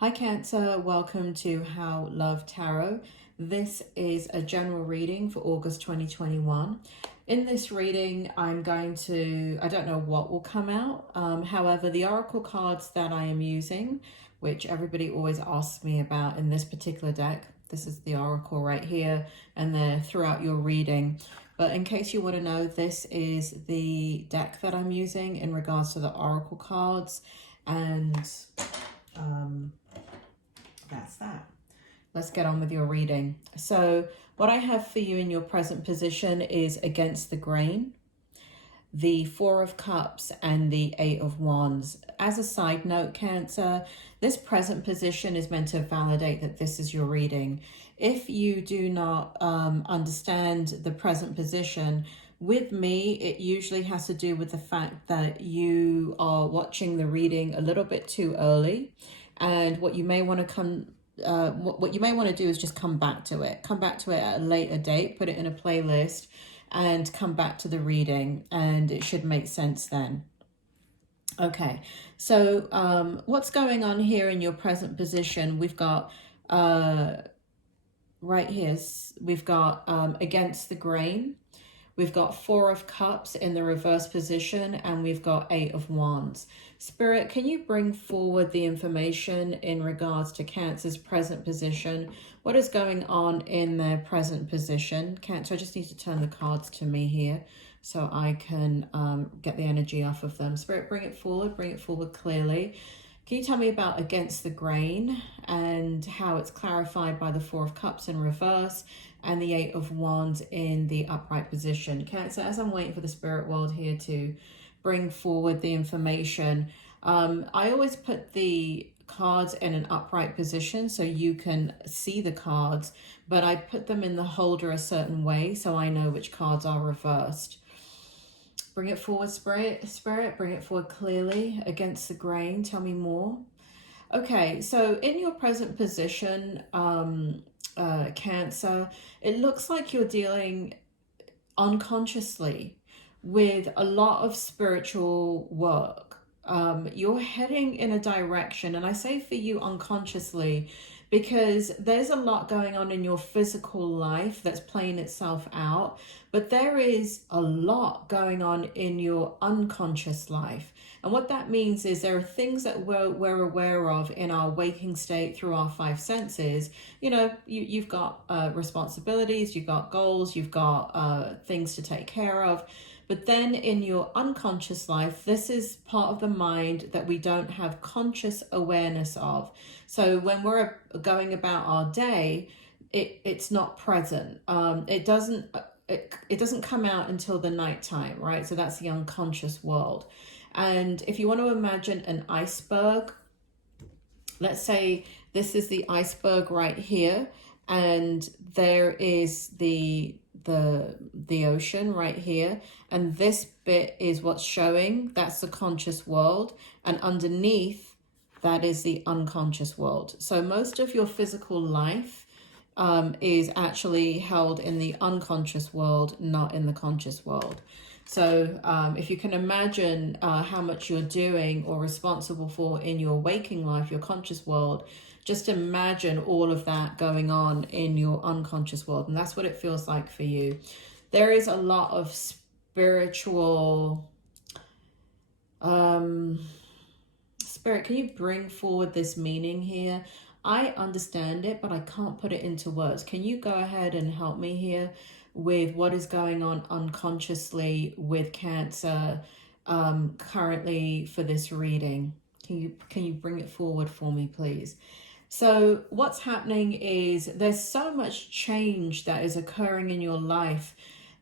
Hi Cancer, welcome to How Love Tarot. This is a general reading for August 2021. In this reading, I don't know what will come out. However, the oracle cards that I am using, which everybody always asks me about in this particular deck, this is the oracle right here, and they're throughout your reading. But in case you want to know, this is the deck that I'm using in regards to the oracle cards, and that's that. Let's get on with your reading. So what I have for you in your present position is against the grain, the Four of Cups and the Eight of Wands. As a side note, Cancer, this present position is meant to validate that this is your reading. If you do not understand the present position, with me, it usually has to do with the fact that you are watching the reading a little bit too early. And what you may want to what you may want to do is just come back to it at a later date, put it in a playlist and come back to the reading, and it should make sense then. Okay, so what's going on here in your present position? We've got right here, we've got against the grain. We've got Four of Cups in the reverse position, and we've got Eight of Wands. Spirit, can you bring forward the information in regards to Cancer's present position? What is going on in their present position? Cancer, I just need to turn the cards to me here so I can get the energy off of them. Spirit, bring it forward clearly. Can you tell me about against the grain and how it's clarified by the Four of Cups in reverse and the Eight of Wands in the upright position? Cancer, as I'm waiting for the spirit world here to bring forward the information, I always put the cards in an upright position so you can see the cards, but I put them in the holder a certain way so I know which cards are reversed. Bring it forward, Spirit, bring it forward clearly. Against the grain, tell me more. Okay, so in your present position, Cancer, it looks like you're dealing unconsciously with a lot of spiritual work. You're heading in a direction, and I say for you unconsciously because there's a lot going on in your physical life that's playing itself out, but there is a lot going on in your unconscious life. And what that means is there are things that we're aware of in our waking state through our five senses. You know, you've got responsibilities, you've got goals, you've got things to take care of. But then in your unconscious life, this is part of the mind that we don't have conscious awareness of. So when we're going about our day, it's not present. It doesn't come out until the nighttime, right? So that's the unconscious world. And if you want to imagine an iceberg, let's say this is the iceberg right here, and there is the ocean right here, and this bit is what's showing, that's the conscious world, and underneath that is the unconscious world. So most of your physical life is actually held in the unconscious world, not in the conscious world. So if you can imagine how much you're doing or responsible for in your waking life, your conscious world, just imagine all of that going on in your unconscious world. And that's what it feels like for you. There is a lot of spiritual... Spirit, can you bring forward this meaning here? I understand it, but I can't put it into words. Can you go ahead and help me here with what is going on unconsciously with Cancer currently for this reading? Can you bring it forward for me, please? So what's happening is there's so much change that is occurring in your life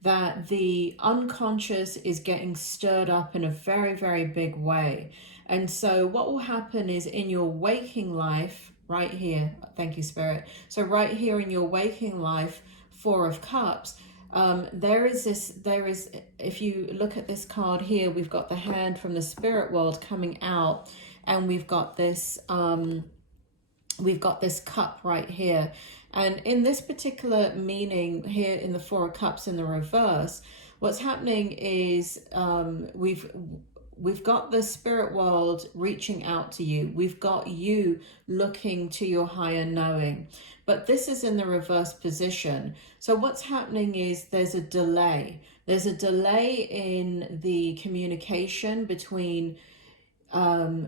that the unconscious is getting stirred up in a very, very big way. And so what will happen is in your waking life, right here, thank you, Spirit. So right here in your waking life, Four of Cups, if you look at this card here, we've got the hand from the spirit world coming out, and we've got this cup right here. And in this particular meaning here in the Four of Cups in the reverse, what's happening is we've got the spirit world reaching out to you. We've got you looking to your higher knowing. But this is in the reverse position. So what's happening is there's a delay. There's a delay in the communication between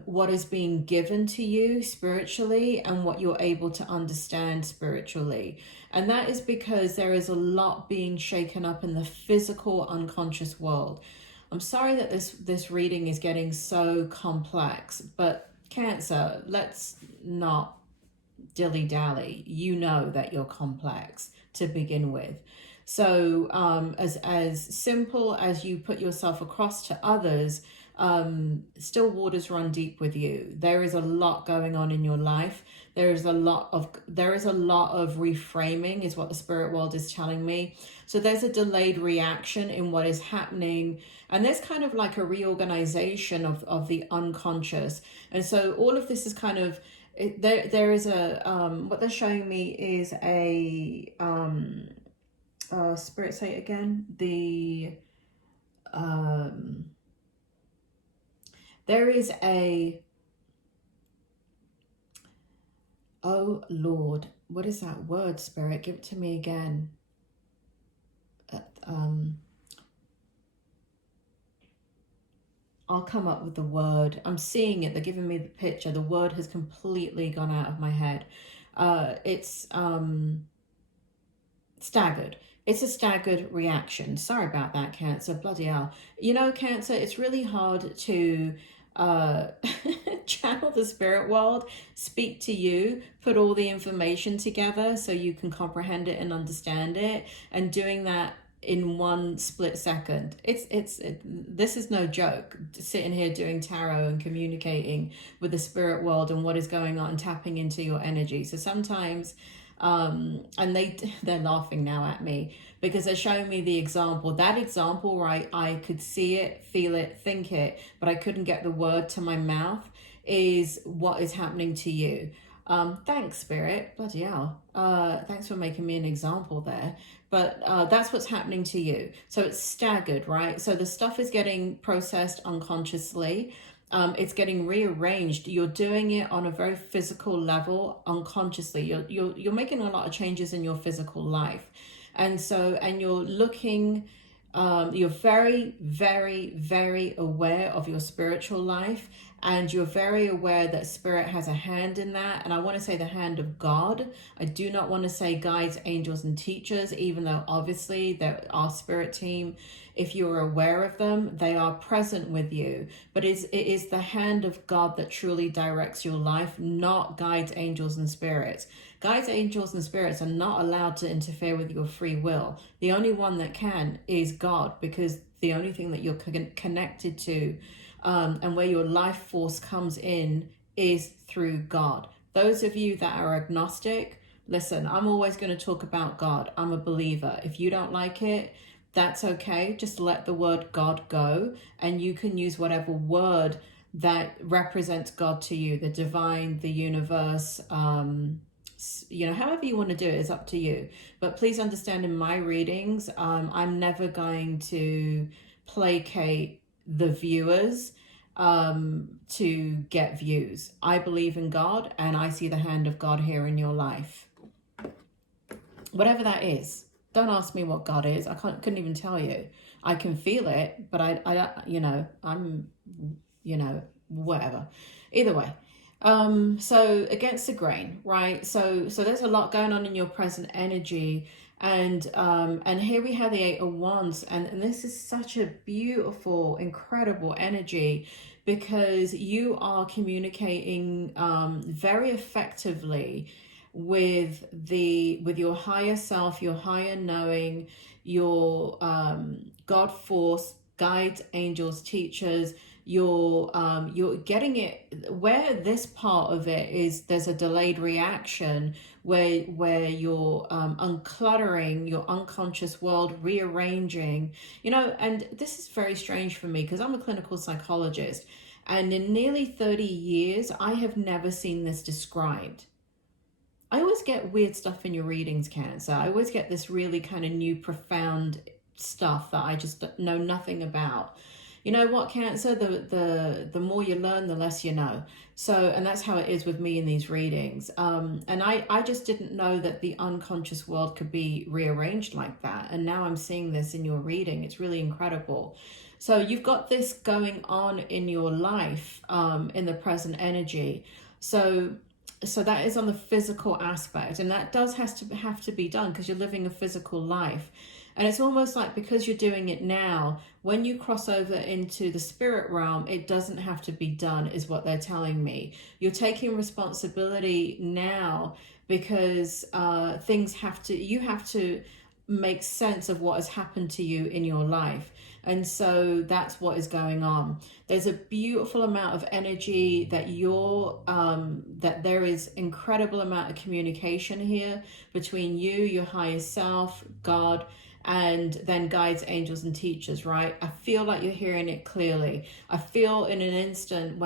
what is being given to you spiritually and what you're able to understand spiritually. And that is because there is a lot being shaken up in the physical unconscious world. I'm sorry that this reading is getting so complex, but Cancer, let's not dilly-dally. You know that you're complex to begin with. So as simple as you put yourself across to others, still waters run deep with you. There is a lot going on in your life. There is a lot of reframing is what the spirit world is telling me. So there's a delayed reaction in what is happening. And there's kind of like a reorganization of the unconscious. And so all of this is kind of, there is a, what they're showing me is a, spirit, say it again, there is a, oh Lord, what is that word, Spirit? Give it to me again. I'll come up with the word. I'm seeing it. They're giving me the picture. The word has completely gone out of my head. It's staggered. It's a staggered reaction. Sorry about that, Cancer. Bloody hell. You know, Cancer, it's really hard to channel the spirit world, speak to you, put all the information together so you can comprehend it and understand it, and doing that in one split second. This is no joke, sitting here doing tarot and communicating with the spirit world and what is going on and tapping into your energy. So sometimes and they're laughing now at me because they're showing me the example. That example, right, I could see it, feel it, think it, but I couldn't get the word to my mouth, is what is happening to you. Thanks, Spirit. Bloody hell. Thanks for making me an example there. But that's what's happening to you. So it's staggered, right? So the stuff is getting processed unconsciously. It's getting rearranged. You're doing it on a very physical level, unconsciously. You're making a lot of changes in your physical life. And you're looking, you're very, very, very aware of your spiritual life, and you're very aware that spirit has a hand in that. And I want to say the hand of God. I do not want to say guides, angels, and teachers, even though obviously they're our spirit team. If you're aware of them, they are present with you. But it is the hand of God that truly directs your life, not guides, angels, and spirits. Guides, angels, and spirits are not allowed to interfere with your free will. The only one that can is God, because the only thing that you're connected to and where your life force comes in is through God. Those of you that are agnostic, listen, I'm always going to talk about God. I'm a believer. If you don't like it, that's okay. Just let the word God go, and you can use whatever word that represents God to you, the divine, the universe, you know, however you want to do it is up to you. But please understand, in my readings, I'm never going to placate the viewers to get views. I believe in God, and I see the hand of God here in your life. Whatever that is. Don't ask me what God is. I couldn't even tell you. I can feel it, but I'm whatever. Either way. So against the grain, right? So there's a lot going on in your present energy, and here we have the Eight of Wands, and this is such a beautiful, incredible energy, because you are communicating very effectively with your higher self, your higher knowing, your God force, guides, angels, teachers. You're getting it where this part of it is. There's a delayed reaction where you're uncluttering your unconscious world, rearranging, and this is very strange for me because I'm a clinical psychologist, and in nearly 30 years I have never seen this described. I always get weird stuff in your readings, Cancer. I always get this really kind of new, profound stuff that I just know nothing about. You know what, Cancer? The more you learn, the less you know. So, and that's how it is with me in these readings. And I just didn't know that the unconscious world could be rearranged like that. And now I'm seeing this in your reading. It's really incredible. So you've got this going on in your life, in the present energy. So that is on the physical aspect, and that does have to be done because you're living a physical life. And it's almost like because you're doing it now, when you cross over into the spirit realm, it doesn't have to be done, is what they're telling me. You're taking responsibility now because you have to make sense of what has happened to you in your life. And so that's what is going on. There's a beautiful amount of energy that that there is incredible amount of communication here between you, your higher self, God, and then guides, angels, and teachers, right? I feel like you're hearing it clearly. I feel in an instant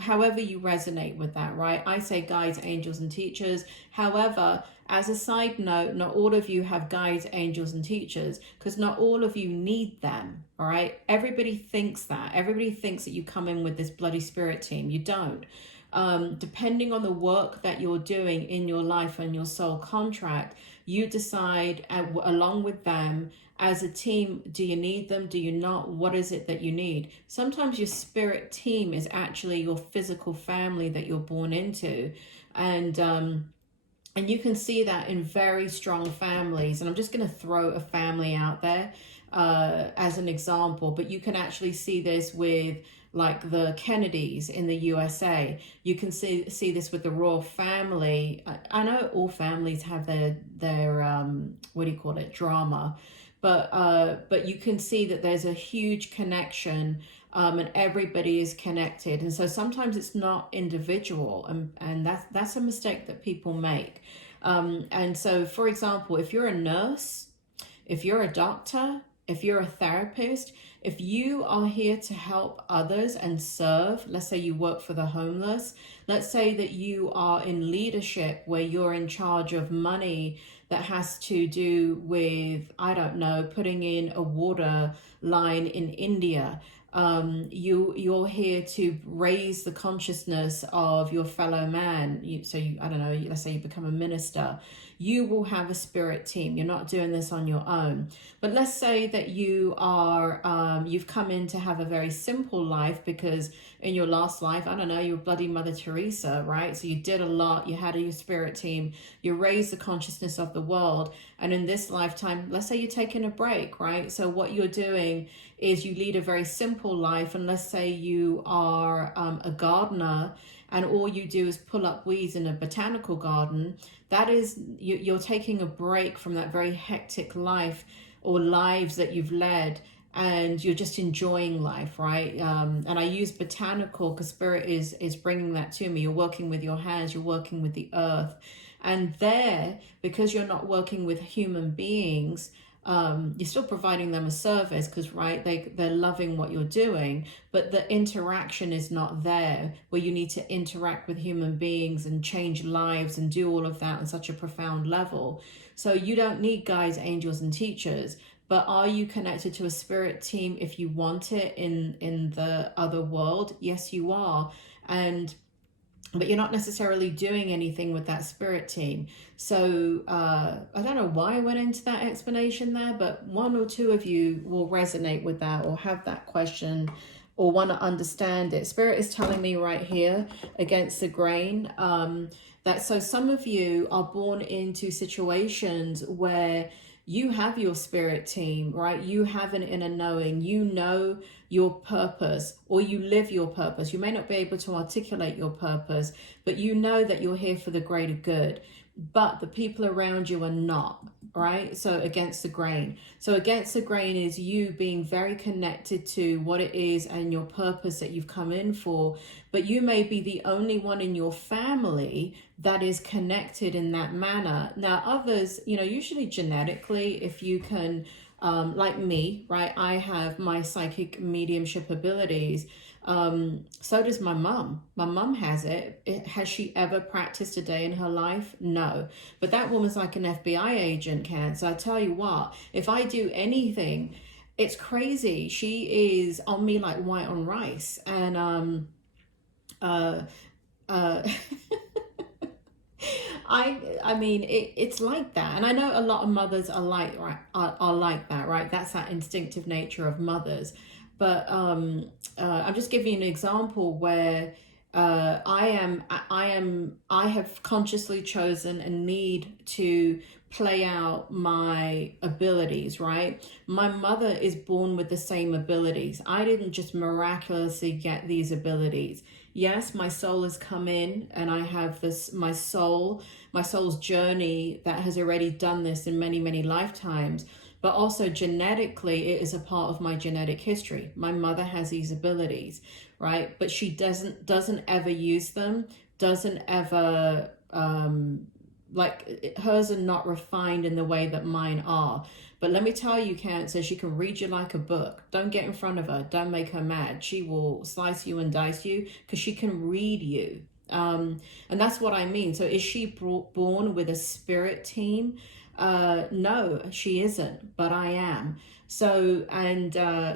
however you resonate with that, right? I say guides, angels, and teachers. However, as a side note, not all of you have guides, angels, and teachers, because not all of you need them, all right? Everybody thinks that. Everybody thinks that you come in with this bloody spirit team. You don't. Depending on the work that you're doing in your life and your soul contract, you decide along with them as a team, do you need them? Do you not? What is it that you need? Sometimes your spirit team is actually your physical family that you're born into. And you can see that in very strong families. And I'm just going to throw a family out there as an example. But you can actually see this with like the Kennedys in the USA. You can see this with the royal family. I know all families have their what do you call it, drama. But you can see that there's a huge connection. And everybody is connected, and so sometimes it's not individual, and that's a mistake that people make. And so, for example, if you're a nurse, if you're a doctor, if you're a therapist, if you are here to help others and serve, let's say you work for the homeless, let's say that you are in leadership where you're in charge of money that has to do with, I don't know, putting in a water line in India. You're here to raise the consciousness of your fellow man. I don't know, let's say you become a minister. You will have a spirit team. You're not doing this on your own. But let's say that you are, you've come in to have a very simple life because in your last life, I don't know, you were bloody Mother Teresa, right? So you did a lot. You had your spirit team. You raised the consciousness of the world. And in this lifetime, let's say you're taking a break, right? So what you're doing is you lead a very simple life. And let's say you are a gardener and all you do is pull up weeds in a botanical garden. That is, you're taking a break from that very hectic life or lives that you've led, and you're just enjoying life, right? And I use botanical because spirit is bringing that to me. You're working with your hands, you're working with the earth. And there, because you're not working with human beings, you're still providing them a service because, right, they're loving what you're doing, but the interaction is not there where you need to interact with human beings and change lives and do all of that on such a profound level. So you don't need guides, angels, and teachers, but are you connected to a spirit team if you want it in the other world? Yes, you are. But you're not necessarily doing anything with that spirit team. So I don't know why I went into that explanation there, but one or two of you will resonate with that or have that question or want to understand it. Spirit is telling me right here against the grain that so some of you are born into situations where you have your spirit team, right? You have an inner knowing, you know your purpose, or you live your purpose. You may not be able to articulate your purpose, but you know that you're here for the greater good. But the people around you are not, right? So against the grain. So against the grain is you being very connected to what it is and your purpose that you've come in for. But you may be the only one in your family that is connected in that manner. Now others, usually genetically, if you can, like me, right? I have my psychic mediumship abilities. So does my mum. My mum has it. Has she ever practiced a day in her life? No. But that woman's like an FBI agent, Can. So I tell you what, if I do anything it's crazy. She is on me like white on rice. And uh uh I mean it's like that, and I know a lot of mothers are like, right, are like that, right? That's that instinctive nature of mothers. But I'm just giving you an example where I have consciously chosen and need to play out my abilities, right? My mother is born with the same abilities. I didn't just miraculously get these abilities. Yes, my soul has come in, and I have this, my soul's journey that has already done this in many, many lifetimes. But also genetically, it is a part of my genetic history. My mother has these abilities, right? But she doesn't ever use them, doesn't ever hers are not refined in the way that mine are. But let me tell you, Cancer, she can read you like a book. Don't get in front of her. Don't make her mad. She will slice you and dice you because she can read you. And that's what I mean. So is she born with a spirit team? No, she isn't, but I am. So,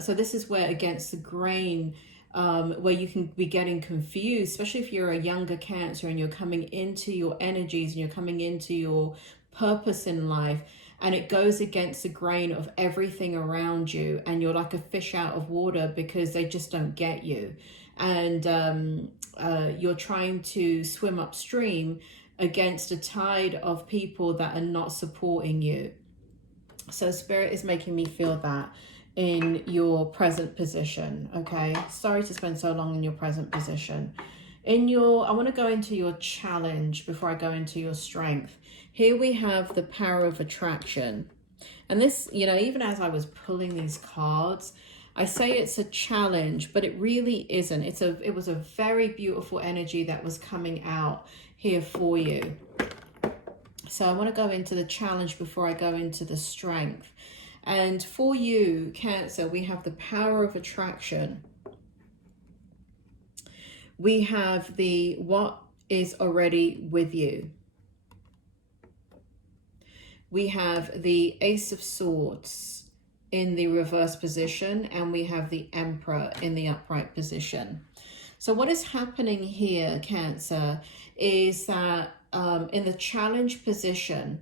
so this is where, against the grain, where you can be getting confused, especially if you're a younger Cancer and you're coming into your energies and you're coming into your purpose in life, and it goes against the grain of everything around you, and you're like a fish out of water because they just don't get you. And you're trying to swim upstream against a tide of people that are not supporting you. So Spirit is making me feel that in your present position, okay? Sorry to spend so long in your present position. I want to go into your challenge before I go into your strength. Here we have the power of attraction. And this, even as I was pulling these cards, I say it's a challenge, but it really isn't. It was a very beautiful energy that was coming out here for you. So I want to go into the challenge before I go into the strength. And for you, Cancer, we have the power of attraction. We have the what is already with you. We have the Ace of Swords in the reverse position, and we have the Emperor in the upright position. So what is happening here, Cancer, is that in the challenge position,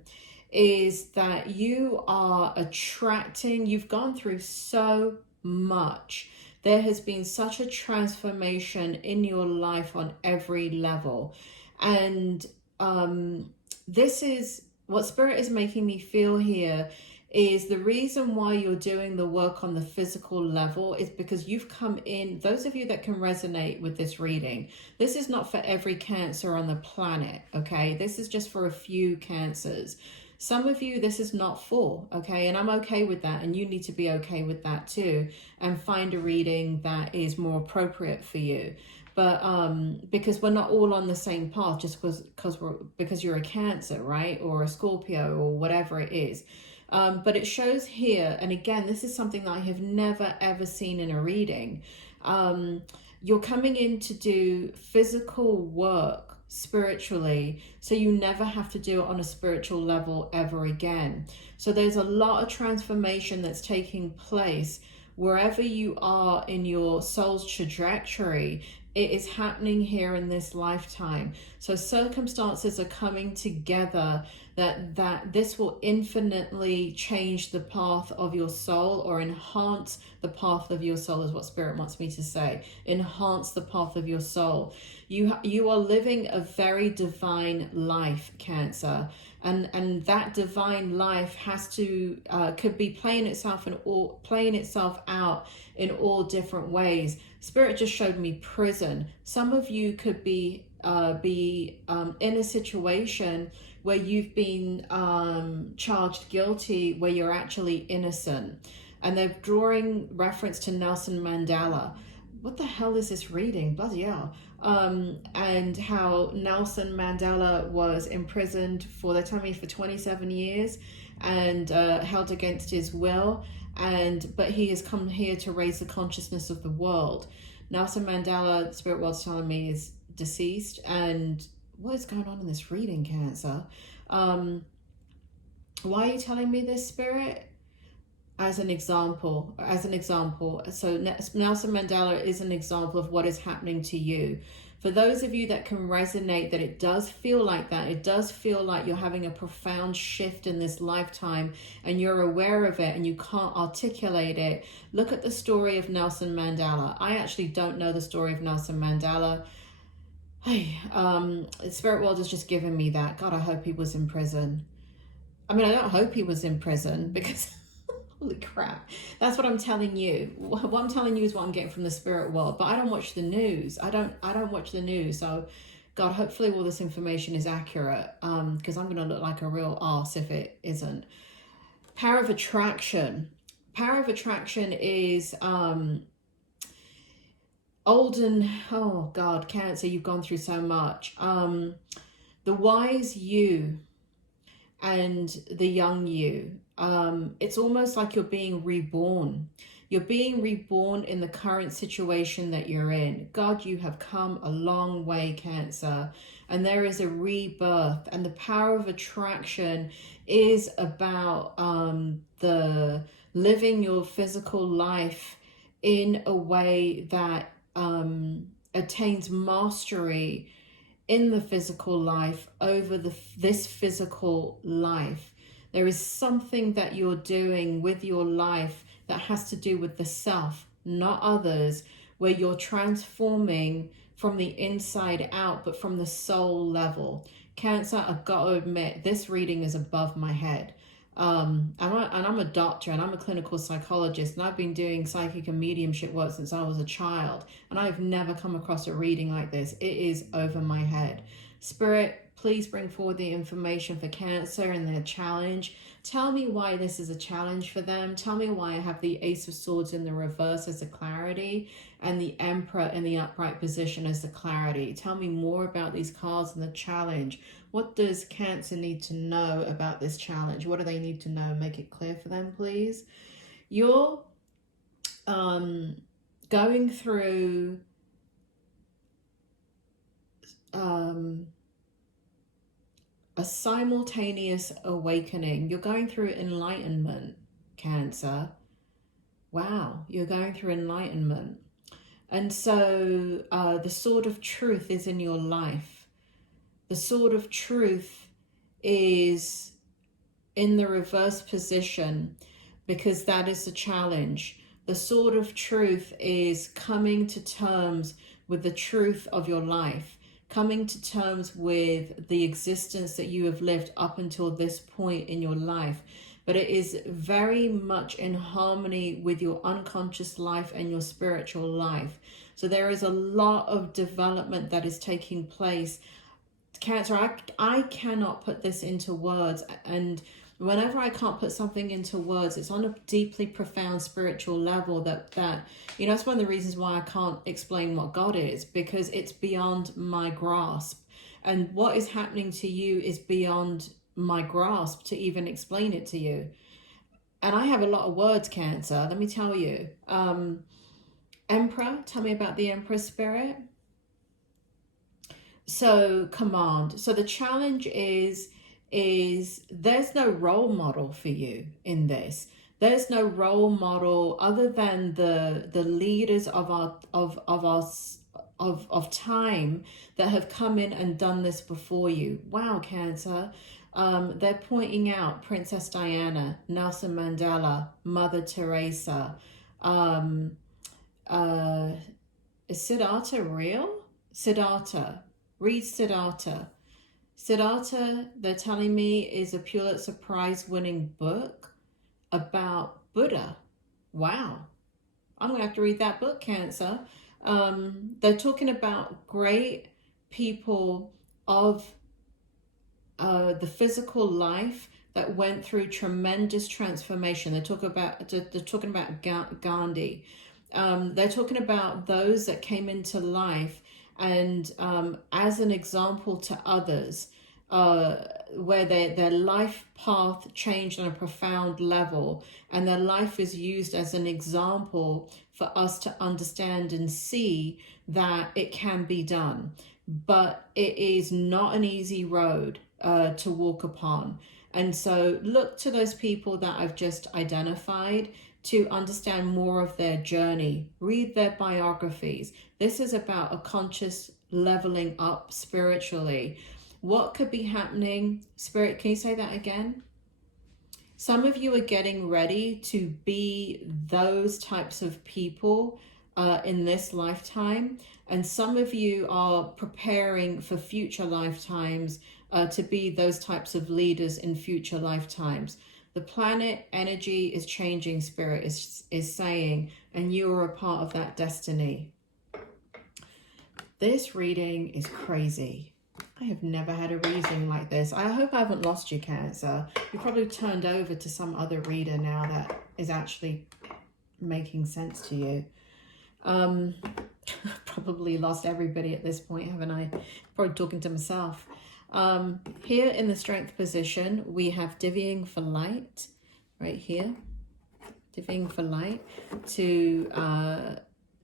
is that you are attracting, you've gone through so much. There has been such a transformation in your life on every level. And this is what Spirit is making me feel here, is the reason why you're doing the work on the physical level is because you've come in. Those of you that can resonate with this reading, this is not for every Cancer on the planet, okay? This is just for a few Cancers. Some of you, this is not for, okay? And I'm okay with that, and you need to be okay with that too, and find a reading that is more appropriate for you. But because we're not all on the same path just because you're a Cancer, right? Or a Scorpio or whatever it is. But it shows here, and again, this is something that I have never ever seen in a reading. You're coming in to do physical work spiritually, so you never have to do it on a spiritual level ever again. So there's a lot of transformation that's taking place wherever you are in your soul's trajectory. It is happening here in this lifetime. So circumstances are coming together that this will infinitely change the path of your soul, or enhance the path of your soul, is what Spirit wants me to say. Enhance the path of your soul. You are living a very divine life, Cancer. And that divine life has to could be playing itself out in all different ways. Spirit just showed me prison. Some of you could be in a situation where you've been charged guilty, where you're actually innocent, and they're drawing reference to Nelson Mandela. What the hell is this reading? Bloody hell. And how Nelson Mandela was imprisoned for 27 years and held against his will, but he has come here to raise the consciousness of the world. Nelson Mandela, Spirit World's telling me, is deceased. And what is going on in this reading, Cancer? Why are you telling me this, Spirit? as an example, so Nelson Mandela is an example of what is happening to you. For those of you that can resonate that it does feel like that, it does feel like you're having a profound shift in this lifetime and you're aware of it and you can't articulate it, look at the story of Nelson Mandela. I actually don't know the story of Nelson Mandela. Hey, Spirit World has just given me that. God, I hope he was in prison. I mean, I don't hope he was in prison because holy crap, that's what I'm telling you. What I'm telling you is what I'm getting from the spirit world, but I don't watch the news. I don't watch the news. So God, hopefully all this information is accurate, because I'm going to look like a real arse if it isn't. Power of attraction. Power of attraction is old and, oh God, Cancer, you've gone through so much. The wise you and the young you. It's almost like you're being reborn. You're being reborn in the current situation that you're in. God, you have come a long way, Cancer. And there is a rebirth. And the power of attraction is about the living your physical life in a way that attains mastery in the physical life over this physical life. There is something that you're doing with your life that has to do with the self, not others, where you're transforming from the inside out, but from the soul level. Cancer, I've got to admit, this reading is above my head. I'm a doctor and I'm a clinical psychologist, and I've been doing psychic and mediumship work since I was a child, and I've never come across a reading like this. It is over my head. Spirit, please bring forward the information for Cancer and their challenge. Tell me why this is a challenge for them. Tell me why I have the Ace of Swords in the reverse as the clarity and the Emperor in the upright position as the clarity. Tell me more about these cards and the challenge. What does Cancer need to know about this challenge? What do they need to know? Make it clear for them, please. You're going through a simultaneous awakening. You're going through enlightenment, Cancer. Wow, you're going through enlightenment. And so the sword of truth is in your life. The sword of truth is in the reverse position because that is the challenge. The sword of truth is coming to terms with the truth of your life, coming to terms with the existence that you have lived up until this point in your life. But it is very much in harmony with your unconscious life and your spiritual life. So there is a lot of development that is taking place. Cancer, I cannot put this into words, and whenever I can't put something into words, it's on a deeply profound spiritual level that you know, that's one of the reasons why I can't explain what God is, because it's beyond my grasp. And what is happening to you is beyond my grasp to even explain it to you. And I have a lot of words, Cancer, let me tell you. Emperor, tell me about the Emperor spirit. So command. So the challenge is there's no role model for you in this. There's no role model other than the leaders of time that have come in and done this before you. Wow, Cancer. They're pointing out Princess Diana, Nelson Mandela, Mother Teresa. Is Siddhartha real? Siddhartha. Read Siddhartha. Siddhartha, they're telling me, is a Pulitzer Prize winning book about Buddha. Wow. I'm going to have to read that book, Cancer. They're talking about great people of the physical life that went through tremendous transformation. They're talking about Gandhi. They're talking about those that came into life and as an example to others, where their life path changed on a profound level, and their life is used as an example for us to understand and see that it can be done. But it is not an easy road to walk upon. And so look to those people that I've just identified to understand more of their journey. Read their biographies. This is about a conscious leveling up spiritually. What could be happening? Spirit, can you say that again? Some of you are getting ready to be those types of people in this lifetime. And some of you are preparing for future lifetimes to be those types of leaders in future lifetimes. The planet energy is changing, Spirit is saying, and you are a part of that destiny. This reading is crazy. I have never had a reading like this. I hope I haven't lost you, Cancer. You probably turned over to some other reader now that is actually making sense to you. Probably lost everybody at this point, haven't I? Probably talking to myself. Here in the strength position, we have divvying for light right here. Divvying for light.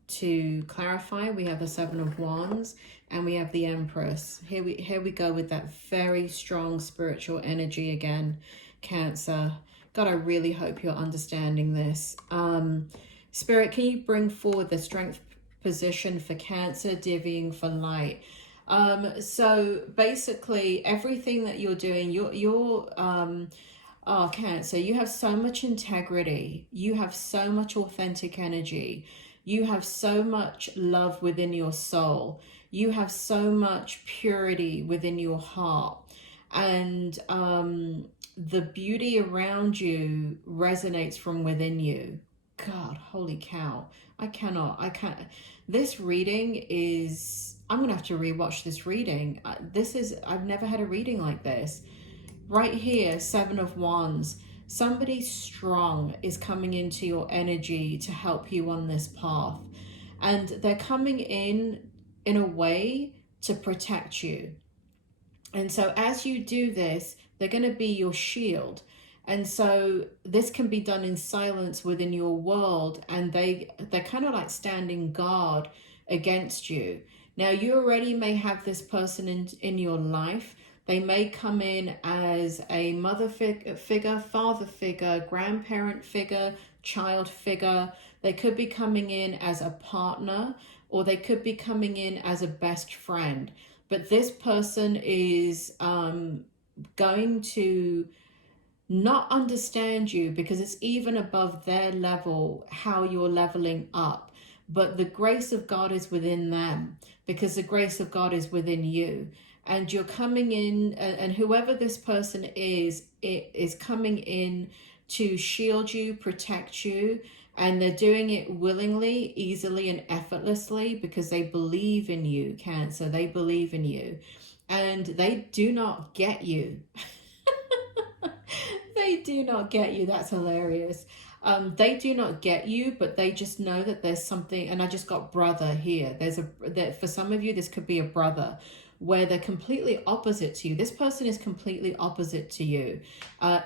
To clarify, we have the Seven of Wands and we have the Empress. Here we go with that very strong spiritual energy again, Cancer. God, I really hope you're understanding this. Spirit, can you bring forward the strength position for Cancer, divvying for light? So basically everything that you're doing, oh, Cancer, you have so much integrity. You have so much authentic energy. You have so much love within your soul. You have so much purity within your heart. And the beauty around you resonates from within you. God, holy cow. I can't. This reading is, I'm going to have to rewatch this reading. I've never had a reading like this. Right here, Seven of Wands. Somebody strong is coming into your energy to help you on this path. And they're coming in a way to protect you. And so as you do this, they're going to be your shield. And so this can be done in silence within your world. And they're kind of like standing guard against you. Now, you already may have this person in your life. They may come in as a mother figure, father figure, grandparent figure, child figure. They could be coming in as a partner, or they could be coming in as a best friend. But this person is going to not understand you because it's even above their level how you're leveling up. But the grace of God is within them because the grace of God is within you. And you're coming in, and whoever this person is, it is coming in to shield you, protect you, and they're doing it willingly, easily, and effortlessly because they believe in you, Cancer. They believe in you, and they do not get you. They do not get you. That's hilarious. They do not get you, but they just know that there's something. And I just got brother here. For some of you, this could be a brother where they're completely opposite to you. This person is completely opposite to you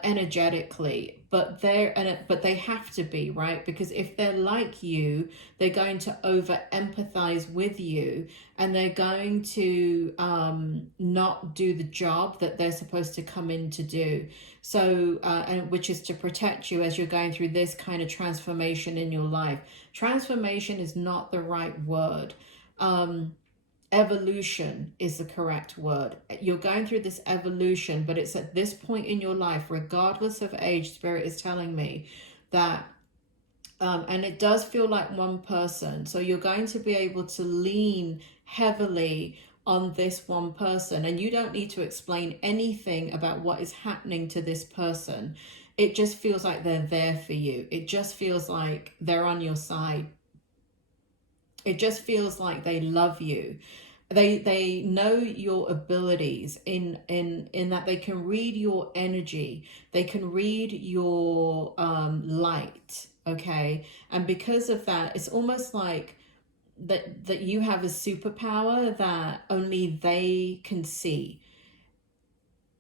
energetically, but they have to be, right? Because if they're like you, they're going to over empathize with you, and they're going to not do the job that they're supposed to come in to do. So, and which is to protect you as you're going through this kind of transformation in your life. Transformation is not the right word. Evolution is the correct word. You're going through this evolution, but it's at this point in your life, regardless of age, Spirit is telling me that, and it does feel like one person. So you're going to be able to lean heavily on this one person, and you don't need to explain anything about what is happening to this person. It just feels like they're there for you. It just feels like they're on your side. It just feels like they love you. They know your abilities in that they can read your energy. They can read your light, okay? And because of that, it's almost like that you have a superpower that only they can see.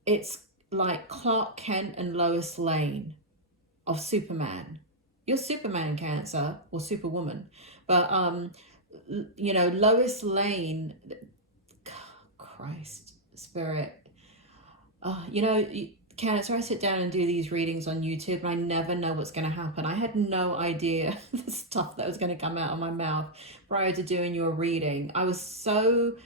It's like Clark Kent and Lois Lane of Superman. You're Superman, Cancer, or Superwoman. But you know, Lois Lane, Christ, Spirit, you know, Cancer, I sit down and do these readings on YouTube and I never know what's going to happen. I had no idea the stuff that was going to come out of my mouth prior to doing your reading. I was so,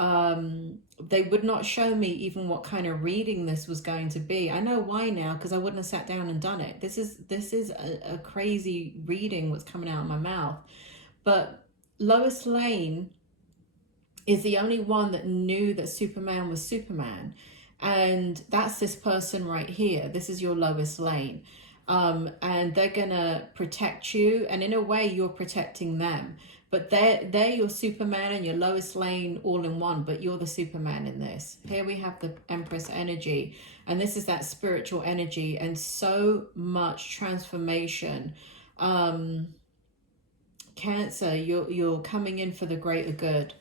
they would not show me even what kind of reading this was going to be. I know why now, because I wouldn't have sat down and done it. This is a crazy reading what's coming out of my mouth. But Lois Lane is the only one that knew that Superman was Superman. And that's this person right here. This is your Lois Lane. And they're going to protect you. And in a way, you're protecting them. But they're your Superman and your Lois Lane all in one. But you're the Superman in this. Here we have the Empress energy. And this is that spiritual energy. And so much transformation. Cancer, you're coming in for the greater good.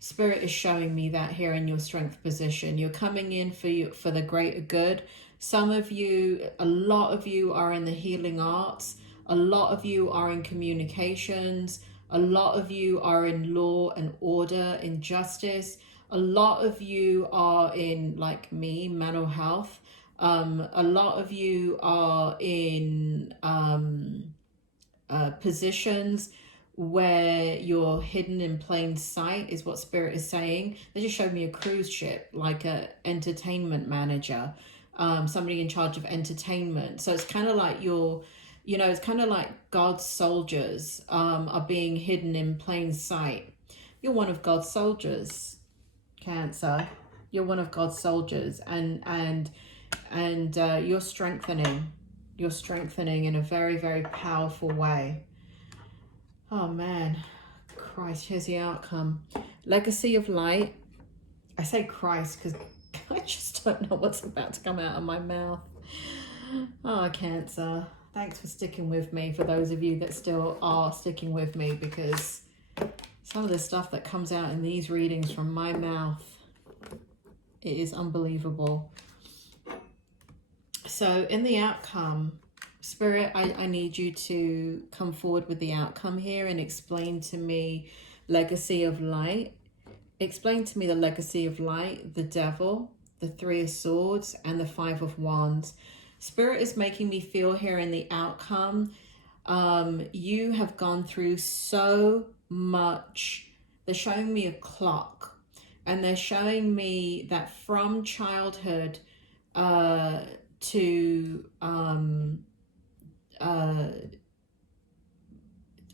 Spirit is showing me that here in your strength position. You're coming in for the greater good. Some of you, a lot of you are in the healing arts. A lot of you are in communications. A lot of you are in law and order, in justice. A lot of you are in, like me, mental health. A lot of you are in positions where you're hidden in plain sight, is what Spirit is saying. They just showed me a cruise ship, like a entertainment manager, somebody in charge of entertainment. So it's kind of like it's kind of like God's soldiers are being hidden in plain sight. You're one of God's soldiers, Cancer. You're one of God's soldiers, and you're strengthening. You're strengthening in a very, very powerful way. Oh man, Christ, here's the outcome. Legacy of light. I say Christ because I just don't know what's about to come out of my mouth. Oh, Cancer. Thanks for sticking with me, for those of you that still are sticking with me, because some of the stuff that comes out in these readings from my mouth, it is unbelievable. So in the outcome, Spirit, I need you to come forward with the outcome here and explain to me legacy of light. Explain to me the legacy of light, the devil, the Three of Swords, and the Five of Wands. Spirit is making me feel here in the outcome, you have gone through so much. They're showing me a clock, and they're showing me that from childhood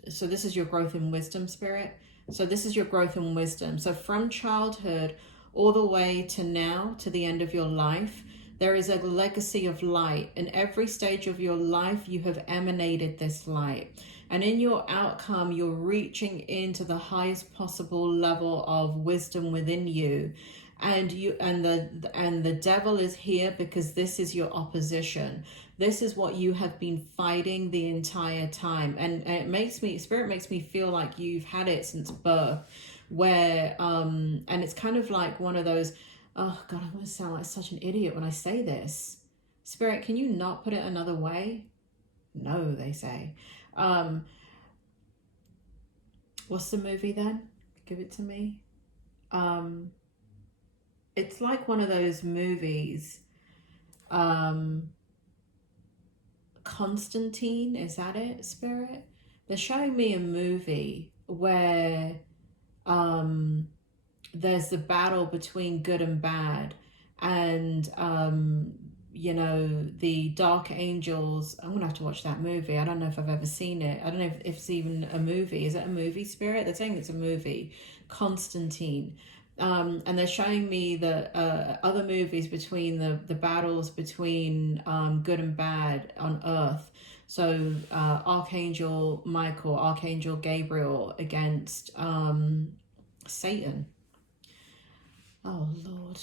so this is your growth in wisdom, Spirit. So this is your growth in wisdom. So from childhood all the way to now, to the end of your life, there is a legacy of light. In every stage of your life, you have emanated this light. And in your outcome, you're reaching into the highest possible level of wisdom within you. And the devil is here because this is your opposition. This is what you have been fighting the entire time. And it makes me, Spirit makes me feel like you've had it since birth, where, and it's kind of like one of those, oh God, I'm going to sound like such an idiot when I say this. Spirit, can you not put it another way? No, they say. What's the movie then? Give it to me. It's like one of those movies. Constantine, is that it, Spirit? They're showing me a movie where there's the battle between good and bad, and the dark angels. I'm gonna have to watch that movie. I don't know if I've ever seen it. I don't know if it's even a movie. Is it a movie, Spirit? They're saying it's a movie. Constantine. And they're showing me the other movies between the battles between good and bad on Earth. So Archangel Michael, Archangel Gabriel against Satan. Oh Lord,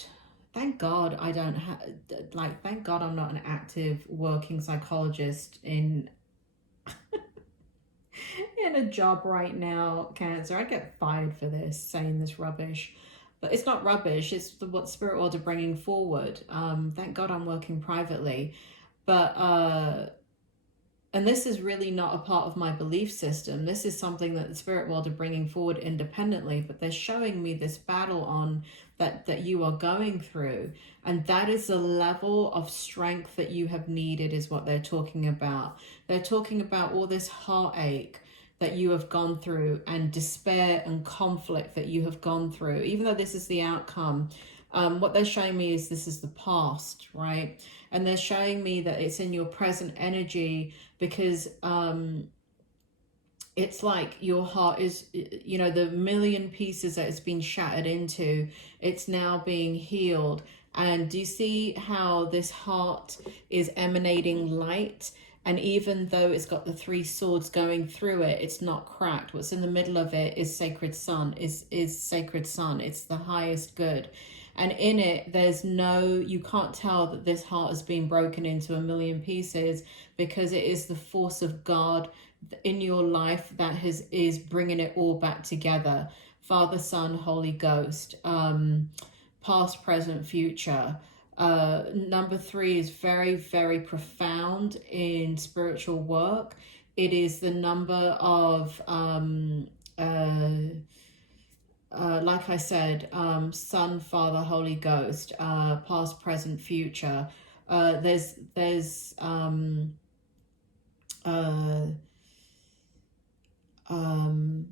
thank God I don't have, thank God I'm not an active working psychologist in in a job right now, Cancer. I get fired for this, saying this rubbish. But it's not rubbish, it's what Spirit World are bringing forward. Thank God I'm working privately. But, and this is really not a part of my belief system. This is something that the Spirit World are bringing forward independently. But they're showing me this battle on that you are going through. And that is the level of strength that you have needed, is what they're talking about. They're talking about all this heartache that you have gone through, and despair and conflict that you have gone through. Even though this is the outcome, what they're showing me is this is the past, right? And they're showing me that it's in your present energy, because it's like your heart is, you know, the million pieces that it's been shattered into, it's now being healed. And do you see how this heart is emanating light? And even though it's got the 3 swords going through it, it's not cracked. What's in the middle of it is sacred sun, is sacred sun. It's the highest good. And in it, there's no, you can't tell that this heart has been broken into a million pieces, because it is the force of God in your life that is bringing it all back together. Father, Son, Holy Ghost, past, present, future. Number 3 is very, very profound in spiritual work. It is the number of like I said, Son, Father, Holy Ghost, past, present, future. There's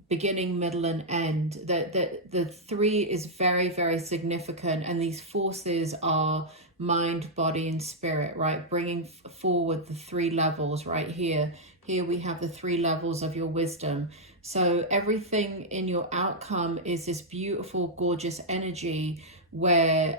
beginning, middle, and end. The 3 is very, very significant, and these forces are mind, body, and spirit, right? Bringing forward the 3 levels right here. Here we have the 3 levels of your wisdom. So everything in your outcome is this beautiful, gorgeous energy where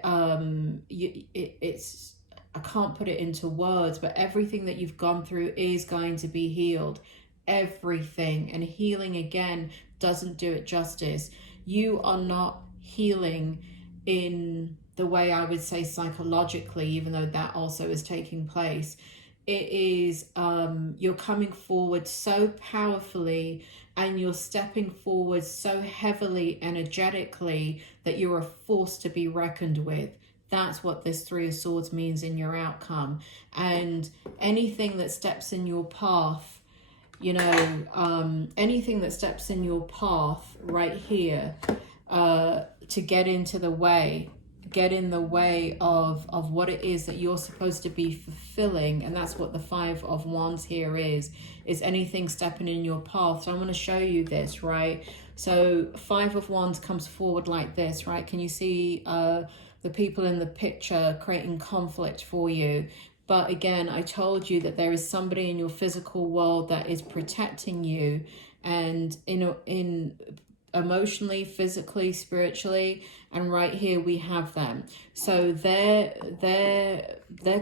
it's, I can't put it into words, but everything that you've gone through is going to be healed. Everything. And healing, again, doesn't do it justice. You are not healing in the way I would say psychologically, even though that also is taking place. It is, you're coming forward so powerfully, and you're stepping forward so heavily energetically that you're a force to be reckoned with. That's what this 3 of Swords means in your outcome. And anything that steps in your path, you know, anything that steps in your path right here to get into the way, get in the way of what it is that you're supposed to be fulfilling. And that's what the 5 of Wands here is anything stepping in your path. So I'm going to show you this, right? So 5 of Wands comes forward like this, right? Can you see the people in the picture creating conflict for you? But again, I told you that there is somebody in your physical world that is protecting you, and in emotionally, physically, spiritually, and right here we have them. So their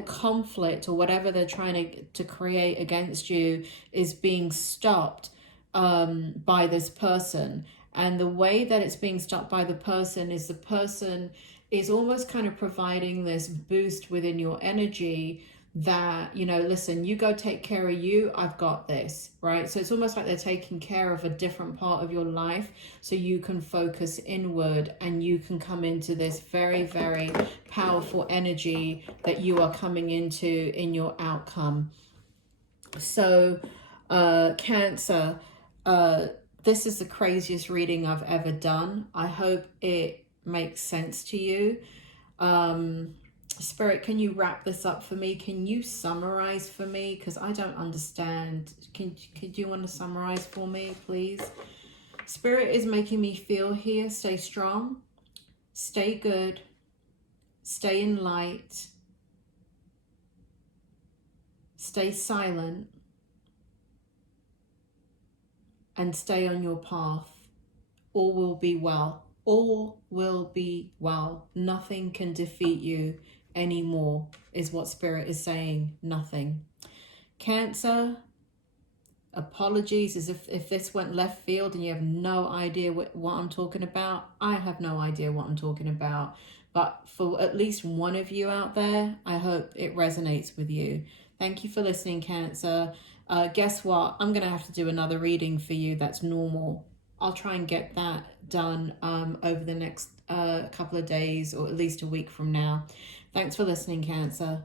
conflict, or whatever they're trying to create against you, is being stopped by this person. And the way that it's being stopped by the person is almost kind of providing this boost within your energy that, you know, listen, you go take care of you, I've got this, right? So it's almost like they're taking care of a different part of your life, so you can focus inward and you can come into this very, very powerful energy that you are coming into in your outcome. So Cancer, this is the craziest reading I've ever done. I hope it makes sense to you. Spirit, can you wrap this up for me? Can you summarize for me? Because I don't understand. Could you want to summarize for me, please? Spirit is making me feel here. Stay strong. Stay good. Stay in light. Stay silent. And stay on your path. All will be well. All will be well. Nothing can defeat you anymore, is what Spirit is saying. Nothing. Cancer, apologies as if this went left field and you have no idea what I'm talking about. I have no idea what I'm talking about. But for at least one of you out there, I hope it resonates with you. Thank you for listening, Cancer. Guess what? I'm going to have to do another reading for you that's normal. I'll try and get that done over the next couple of days, or at least a week from now. Thanks for listening, Cancer.